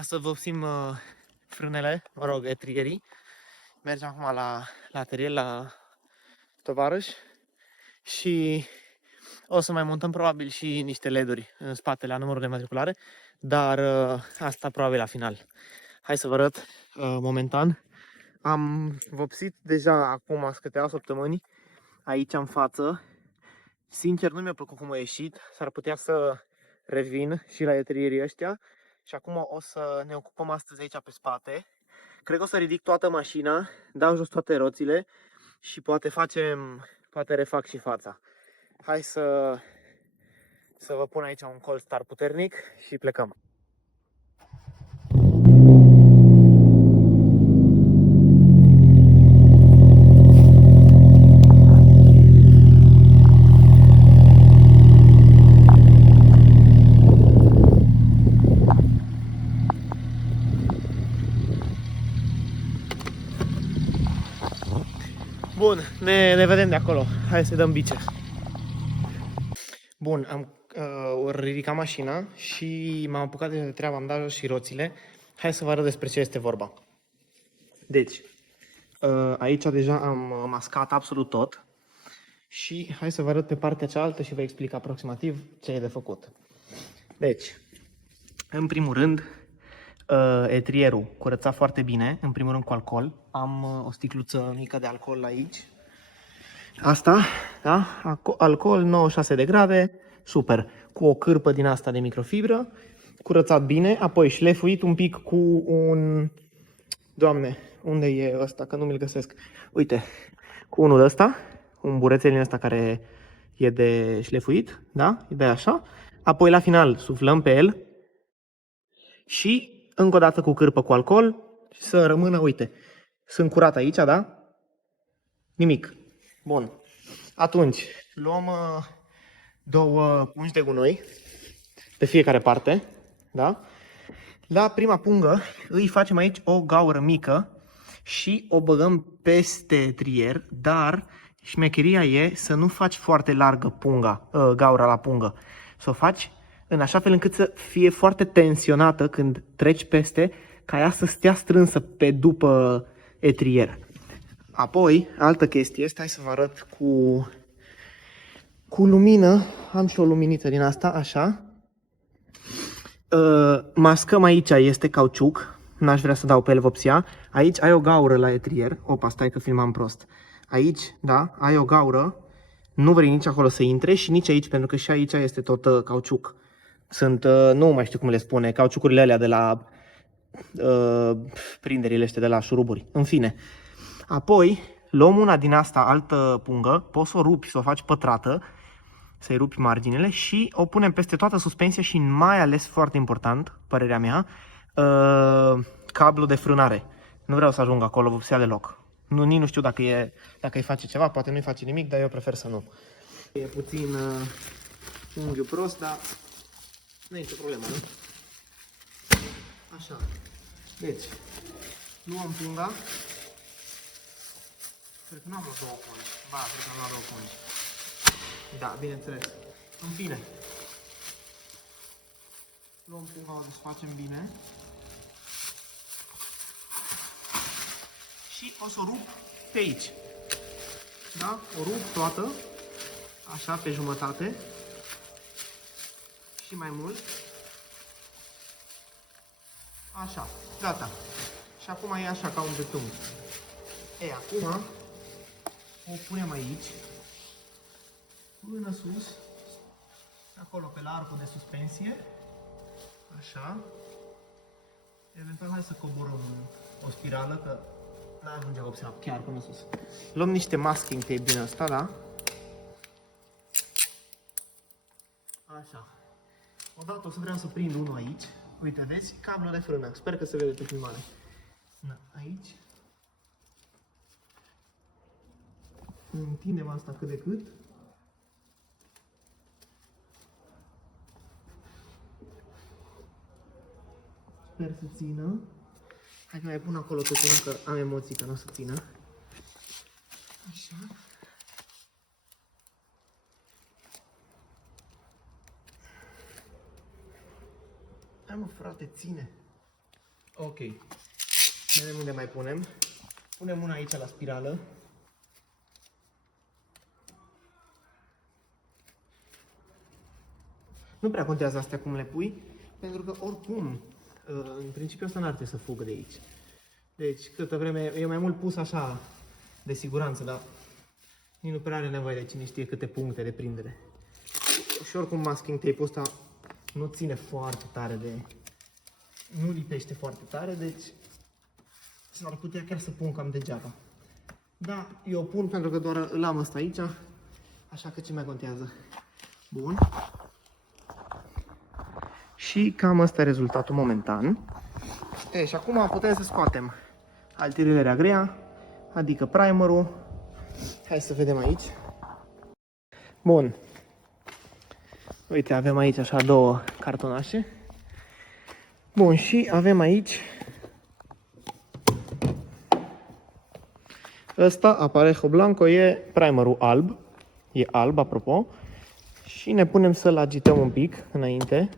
Astăzi vopsim frânele, mă rog, etrierii. Mergem acum la atelier, la tovarăș și o să mai montăm probabil și niște LED-uri în spate la numărul de matriculare, dar asta probabil la final. Hai să vă arăt momentan. Am vopsit deja acum câteva săptămâni aici în față. Sincer, nu mi-a plăcut cum a ieșit, s-ar putea să revin și la etrierii ăștia. Și acum o să ne ocupăm astăzi aici pe spate. Cred că o să ridic toată mașina, dau jos toate roțile și poate refac și fața. Hai să vă pun aici un cold start puternic și plecăm. Bun, ne vedem de acolo. Hai să dăm bice. Bun, am ridicat mașina și m-am apucat de treabă, am dat jos și roțile. Hai să vă arăt despre ce este vorba. Deci, aici deja am mascat absolut tot și hai să vă arăt pe partea cealaltă și vă explic aproximativ ce e de făcut. Deci, în primul rând, etrierul curățat foarte bine, în primul rând cu alcool. Am o sticluță mică de alcool aici. Asta, da? Alcool 96 de grade, super. Cu o cârpă din asta de microfibră, curățat bine, apoi șlefuit un pic cu un... Doamne, unde e ăsta? Că nu mi-l găsesc. Uite, cu unul de ăsta, un burețel din ăsta care e de șlefuit, da? E de așa. Apoi la final suflăm pe el și încă o dată cu cârpă cu alcool și să rămână, uite, sunt curat aici, da? Nimic. Bun. Atunci, luăm două pungi de gunoi pe fiecare parte, da? La prima pungă îi facem aici o gaură mică și o băgăm peste etrier, dar șmecheria e să nu faci foarte largă gaura la pungă. Să o faci în așa fel încât să fie foarte tensionată când treci peste, ca ea să stea strânsă pe după etrier. Apoi, altă chestie, stai să vă arăt cu lumină. Am și o luminiță din asta, așa. Mascăm aici, este cauciuc, n-aș vrea să dau pe el vopsia. Aici ai o gaură la etrier. Opa, stai că filmam prost. Aici, da, ai o gaură. Nu vrei nici acolo să intre și nici aici, pentru că și aici este tot cauciuc. Sunt, nu mai știu cum le spune, cauciucurile alea de la prinderile astea de la șuruburi. În fine. Apoi, luăm una din asta, altă pungă, poți să o rupi, să o faci pătrată, să-i rupi marginile și o punem peste toată suspensia și mai ales, foarte important, părerea mea, cablu de frânare. Nu vreau să ajung acolo vopsea deloc. Nici nu știu dacă îi face ceva, poate nu-i face nimic, dar eu prefer să nu. E puțin unghiul prost, dar nu e nicio problemă, nu? Așa. Deci, luăm punga. Cred că n-am luat două pungi. Ba, cred că am luat două pungi. Da, bineînțeles. În fine. Luăm punga, o desfacem bine. Și o să o rup pe aici. Da? O rup toată. Așa, pe jumătate. Și mai mult. Așa. Gata. Și acum e așa, ca un beton. Acum o punem aici. Până sus. Acolo, pe la arcul de suspensie. Așa. Eventual, hai să coborăm o spirală, că n-ajunge vopsea chiar până sus. Luăm niște masking tape din asta, da? Așa. Odată o să vreau să prind unul aici. Uite, vezi? Cablu de frână. Sper că se vede pe filmare. Da, aici. Întindem asta cât de cât. Sper să țină. Hai că mai pun acolo tot una, că am emoții că nu o să țină. Așa. Hai mă frate, ține. Ok. Vedem unde mai punem. Punem una aici la spirală. Nu prea contează astea cum le pui, pentru că oricum, în principiu asta n-ar trebui să fugă de aici. Deci, câtă vreme, e mai mult pus așa, de siguranță, dar nici nu prea are nevoie de cine știe câte puncte de prindere. Și oricum masking tape-ul ăsta nu ține foarte tare de... Nu lipește foarte tare, deci s-ar putea chiar să pun cam degeaba. Da, eu o pun pentru că doar îl am ăsta aici, așa că ce mai contează. Bun. Și cam ăsta e rezultatul momentan. Și acum putem să scoatem altirelerea grea, adică primerul. Hai să vedem aici. Bun. Uite, avem aici așa două cartonașe. Bun, și avem aici ăsta, Aparejo Blanco, e primerul alb. E alb, apropo. Și ne punem să-l agităm un pic înainte.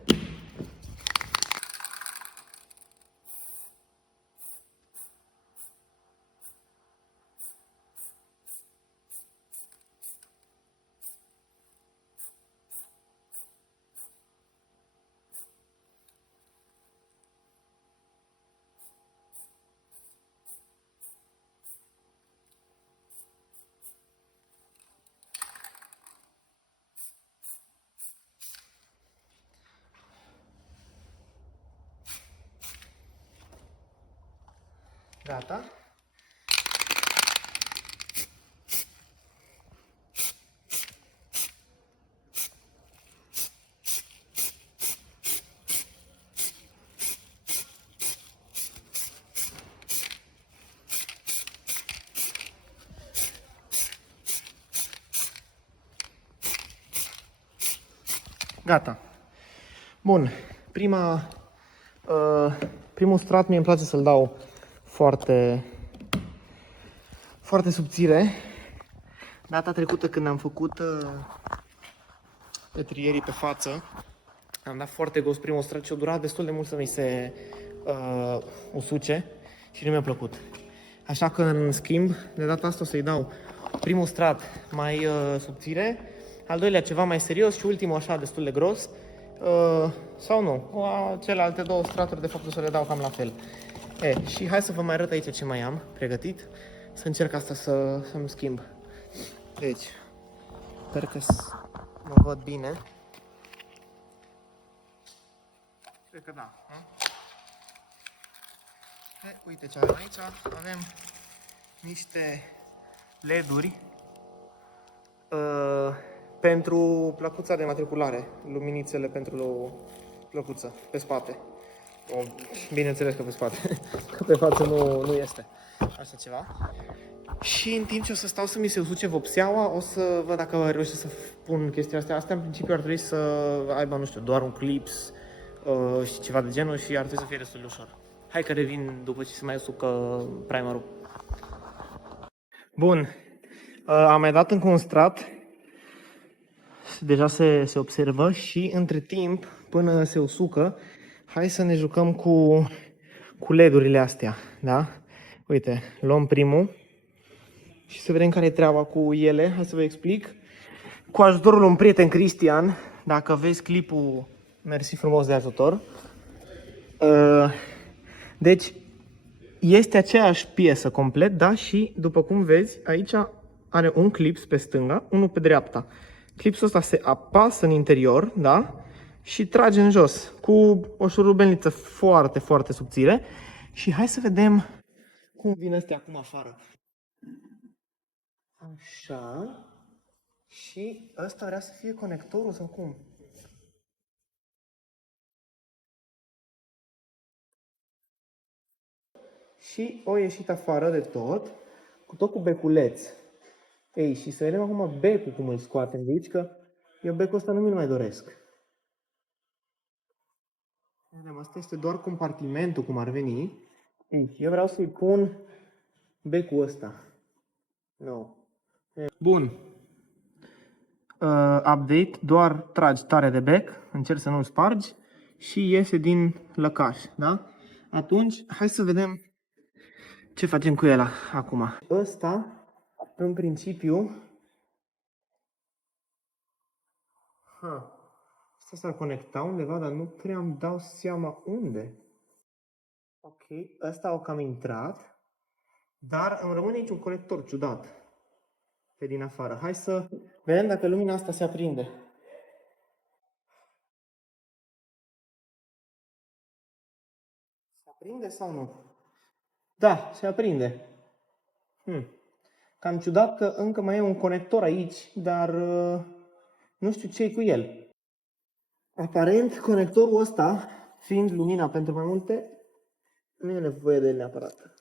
Gata. Gata. Bun. Primul strat mie îmi place să-l dau foarte subțire. Data trecută când am făcut etrierii pe față, am dat foarte gros primul strat și a durat destul de mult să mi se usuce și nu mi-a plăcut. Așa că, în schimb, de data asta o să-i dau primul strat mai subțire, al doilea ceva mai serios și ultimul așa destul de gros. Sau nu, celelalte două straturi de fapt o să le dau cam la fel. Și hai să vă mai arăt aici ce mai am pregătit. Să încerc asta să-mi schimb. Deci, sper că mă văd bine. Cred că da. Uite ce avem aici. Avem niște LED-uri pentru plăcuța de matriculare. Luminițele pentru plăcuță pe spate. Bineînțeles că pe spate, că pe față nu este așa ceva. Și în timp ce o să stau să mi se usuce vopseaua, o să văd dacă reușesc să pun chestia astea. Astea în principiu ar trebui să aibă, nu știu, doar un clips și ceva de genul și ar trebui să fie destul de ușor. Hai că revin după ce se mai usucă primerul. Bun, am mai dat încă un strat. Deja se observă și între timp, până se usucă, hai să ne jucăm cu LED-urile astea, da? Uite, luăm primul și să vedem care e treaba cu ele. Hai să vă explic. Cu ajutorul unui prieten, Cristian, dacă vezi clipul, mersi frumos de ajutor. Deci, este aceeași piesă complet, da? Și, după cum vezi, aici are un clips pe stânga, unul pe dreapta. Clipsul ăsta se apasă în interior, da? Și trage în jos cu o șurubelniță foarte subțire. Și hai să vedem cum vine astea acum afară. Așa. Și ăsta vrea să fie conectorul sau cum? Și o ieșit afară de tot, cu beculeț. Ei, și să vedem acum becul cum îl scoatem de aici, că eu becul ăsta nu mi-l mai doresc. Vedem, asta este doar compartimentul cum ar veni. Ei, eu vreau să-i pun becul ăsta. Nu. Bun. Update, doar tragi tare de bec, încerci să nu-l spargi și iese din lăcaș, da? Atunci, hai să vedem ce facem cu el acum. Ăsta, în principiu, asta s-ar conecta undeva, dar nu prea îmi dau seama unde. Ok, ăsta o cam intrat, dar îmi rămâne aici un conector ciudat pe din afară. Hai să vedem dacă lumina asta se aprinde. Se aprinde sau nu? Da, se aprinde. Cam ciudat că încă mai e un conector aici, dar nu știu ce e cu el. Aparent, conectorul ăsta, fiind lumina pentru mai multe, nu e nevoie de el neapărat.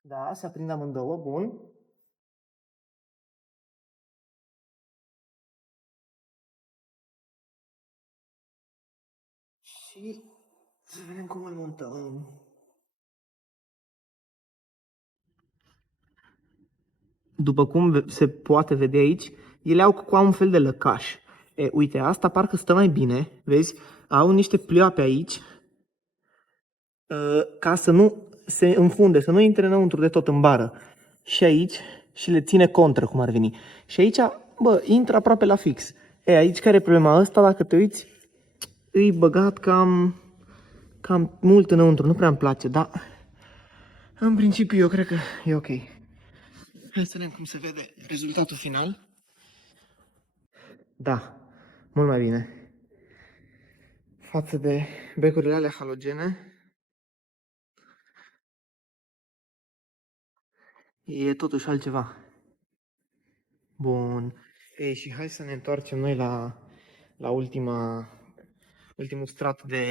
Da, se aprind amândouă, bun. Și să vedem cum îl montăm. După cum se poate vedea aici, ele au cu un fel de lăcaș. Uite, asta parcă stă mai bine, vezi? Au niște plioape aici, ca să nu se înfunde, să nu intre înăuntru de tot în bară. Și aici, și le ține contră, cum ar veni. Și aici, bă, intră aproape la fix. Aici care e problema asta, dacă te uiți, îi băgat cam mult înăuntru, nu prea îmi place, dar în principiu eu cred că e ok. Hai să vedem cum se vede rezultatul final. Da, mult mai bine. Față de becurile alea halogene, e totuși altceva. Bun. Ei, și hai să ne întoarcem noi la ultimul strat de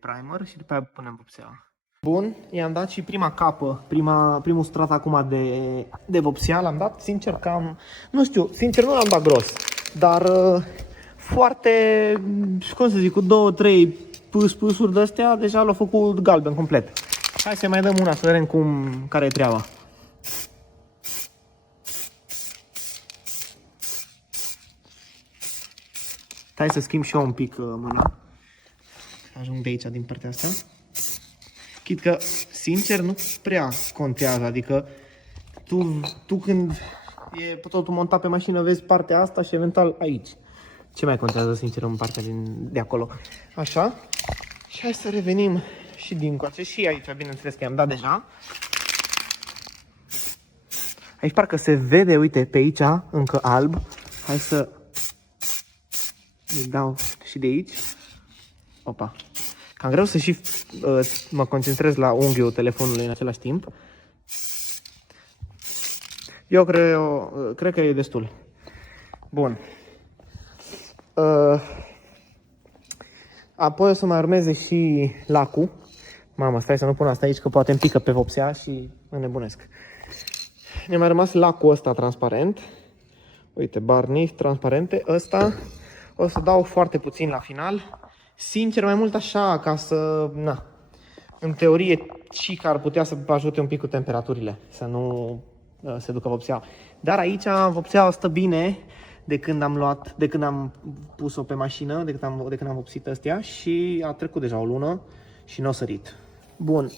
primer și după aia punem vopsea. Bun, i-am dat și prima capă, primul strat acum de vopsea, l-am dat, sincer, cam, nu știu, sincer nu l-am dat gros, dar foarte, cum să zic, cu 2-3 pâsuri de astea, deja l-au făcut galben complet. Hai să mai dăm una să vedem care e treaba. Hai să schimb și eu un pic mâna. Ajung de aici, din partea asta. Chit că, sincer, nu prea contează, adică tu când e totul montat pe mașină, vezi partea asta și eventual aici. Ce mai contează, sincer, în partea de acolo. Așa. Și hai să revenim și dincoace. Și aici, bineînțeles că i-am dat deja. Aici parcă se vede, uite, pe aici, încă alb. Hai să îi dau și de aici. Opa. Cam greu să și mă concentrez la unghiul telefonului în același timp. Eu cred că e destul. Bun. Apoi o să mai urmeze și lacul. Mamă, stai să nu pun asta aici, că poate îmi pică pe vopsea și mă nebunesc. Ne-a mai rămas lacul ăsta transparent. Uite, barnici transparente. Ăsta o să dau foarte puțin la final. Sincer, mai mult așa, ca să... Na. În teorie, și că ar putea să ajute un pic cu temperaturile, să nu se ducă vopseaua. Dar aici vopseaua stă bine de când am pus-o pe mașină, de când am vopsit astea și a trecut deja o lună și n-a sărit. Bun.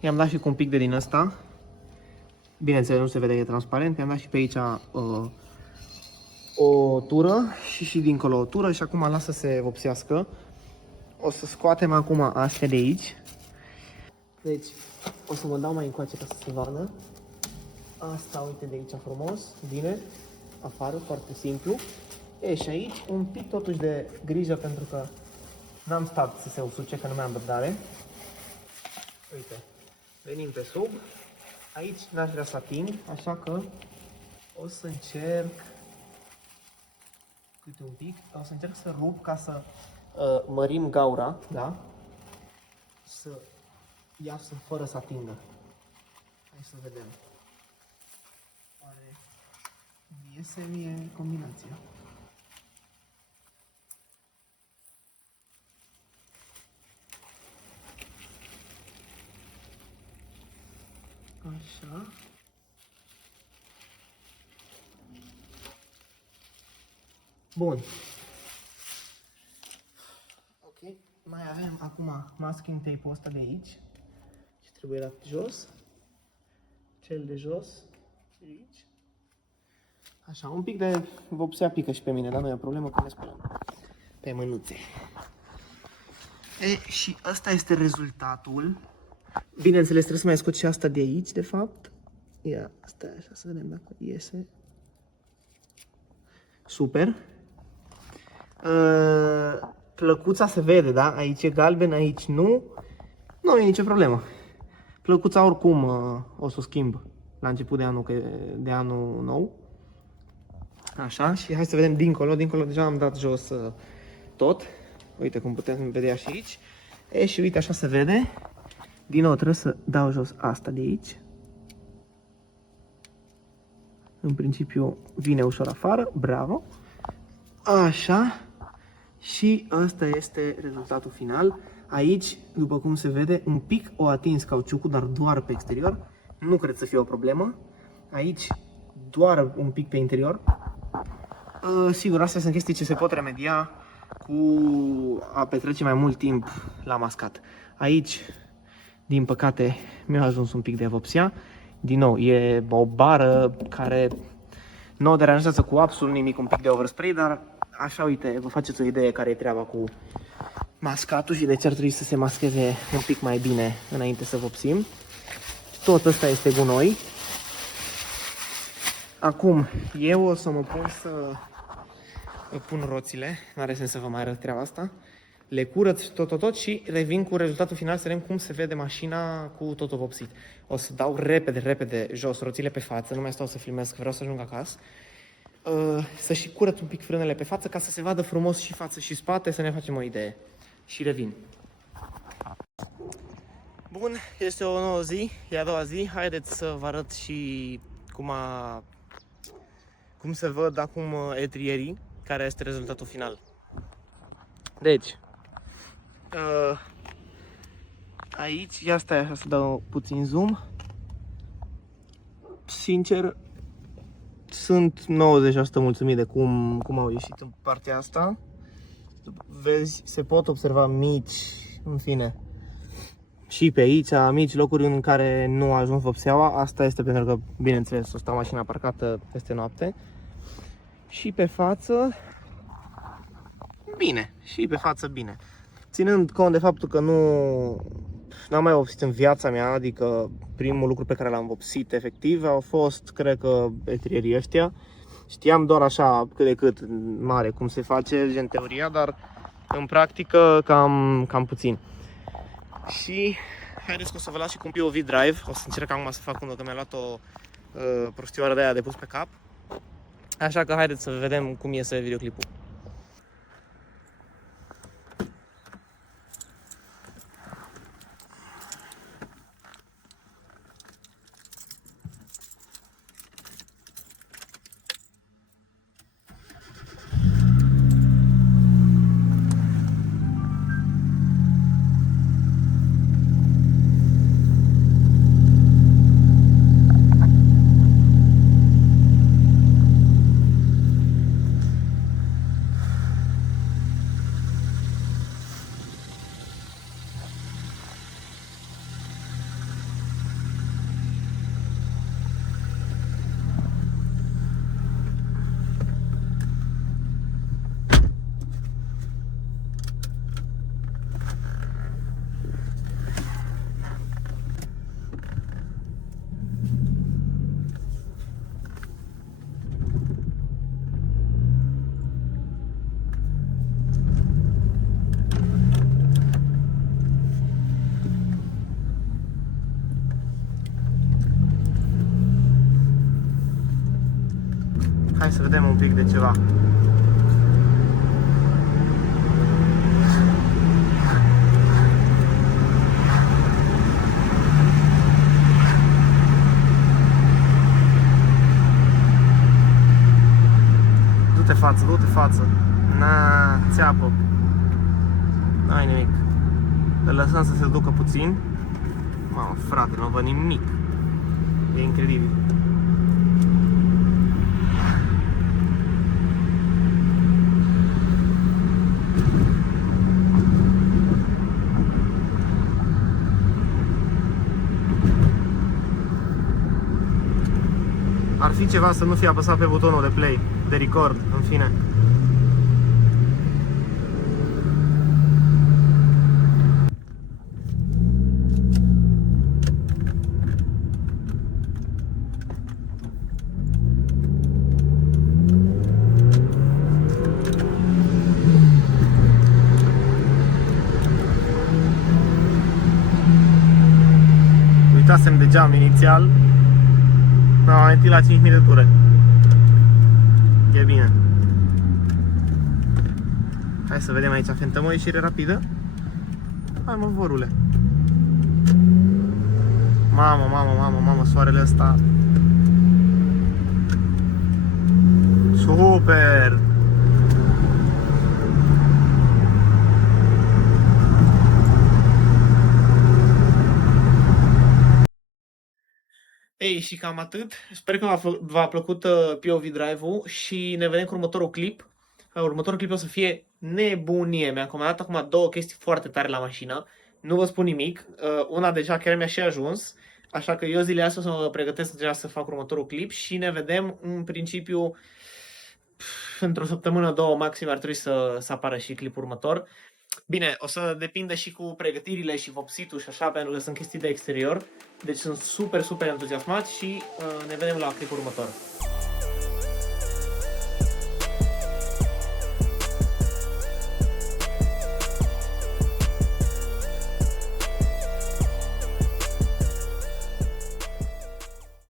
I-am dat și cu un pic de din ăsta. Bineînțeles, nu se vede că e transparent. I-am dat și pe aici o tură și dincolo o tură și acum lasă să se vopsească. O să scoatem acum astea de aici. Deci, o să mă dau mai încoace ca să se vadă. Asta, uite, de aici frumos, bine, afară, foarte simplu. Și aici un pic totuși de grijă pentru că n-am stat să se usuce, că nu mai am răbdare. Uite, venim pe sub. Aici n-aș vrea să ating, așa că o să încerc câte un pic. O să încerc să rup ca să mărim gaura, da? Să iasă fără să atingă. Hai să vedem. Oare iese mie combinația? Așa. Bun. Ok. Mai avem acum masking tape-ul ăsta de aici. Și trebuie dat jos. Cel de jos. Și aici. Așa, un pic de vopsea pică și pe mine, dar nu e o problemă că ne spălăm pe mânuțe. Și ăsta este rezultatul. Bineînțeles, trebuie să mai scot și asta de aici, de fapt. Ia, stai așa să vedem dacă iese. Super. Plăcuța se vede, da? Aici e galben, aici nu. Nu e nicio problemă. Plăcuța oricum o să o schimb la început de anul nou. Așa, și hai să vedem dincolo. Dincolo deja am dat jos tot. Uite cum putem vedea și aici. Și uite, așa se vede. Din nou trebuie să dau jos asta de aici. În principiu vine ușor afară. Bravo. Așa. Și ăsta este rezultatul final. Aici, după cum se vede, un pic o atins cauciucul, dar doar pe exterior. Nu cred să fie o problemă. Aici doar un pic pe interior. Sigur, astea sunt chestii ce se pot remedia cu a petrece mai mult timp la mascat. Aici, din păcate, mi-a ajuns un pic de vopsea. Din nou, e o bară care nu o deranjează cu absolut nimic, un pic de overspray, dar așa, uite, vă faceți o idee care e treaba cu mascatul și de ce ar trebui să se mascheze un pic mai bine înainte să vopsim. Tot ăsta este gunoi. Acum, eu o să mă pun să pun roțile, n-are sens să vă mai arăt treaba asta. Le curăț tot și revin cu rezultatul final să vedem cum se vede mașina cu totul vopsit. O să dau repede jos roțile pe față, nu mai stau să filmez că vreau să ajung acasă. Să și curăț un pic frânele pe față ca să se vadă frumos și față și spate, să ne facem o idee. Și revin. Bun, este o nouă zi, e a doua zi. Haideți să vă arăt și cum se văd acum etrierii, care este rezultatul final. Deci, aici, ia stai așa să dau puțin zoom. Sincer, sunt 90% mulțumit de cum au ieșit în partea asta. Vezi, se pot observa mici, în fine, și pe aici, mici locuri în care nu a ajuns vopseaua. Asta este pentru că, bineînțeles, o stau mașina parcată peste noapte. Și pe față, bine, și pe față bine. Ținând cont de faptul că n-am mai vopsit în viața mea, adică primul lucru pe care l-am vopsit efectiv au fost, cred că, etrierii ăștia. Știam doar așa cât de cât mare cum se face, gen teoria, dar în practică cam puțin. Și haideți că o să vă las și cu un POV drive. O să încerc acum să fac unul, că mi-a luat o prostioară de aia de pus pe cap. Așa că haideți să vedem cum iese videoclipul. Hai să vedem un pic de ceva. Du-te față, du-te față. Na, țeapă. N-ai nimic. Îl lăsăm să se ducă puțin. Mamă, frate, nu văd nimic. E incredibil. Ar fi ceva să nu fie apăsat pe butonul de play, de record, în fine. Uitasem de geam inițial. M-am amintit la 5 minute. E bine. Hai să vedem aici, fentăm o ieșire rapidă. Hai mă, vorule. Mamă, soarele ăsta. Super! Ei, și cam atât. Sper că v-a plăcut POV Drive-ul și ne vedem cu următorul clip. Următorul clip o să fie nebunie. Mi-am comandat acum două chestii foarte tare la mașină. Nu vă spun nimic. Una deja chiar mi-a și ajuns. Așa că eu zilele astea o să mă pregătesc deja să fac următorul clip și ne vedem în principiu într-o săptămână, două maxim ar trebui să apară și clipul următor. Bine, o să depindă și cu pregătirile și vopsitul și așa, pentru că sunt chestii de exterior. Deci sunt super entuziasmat și ne vedem la clipul următor.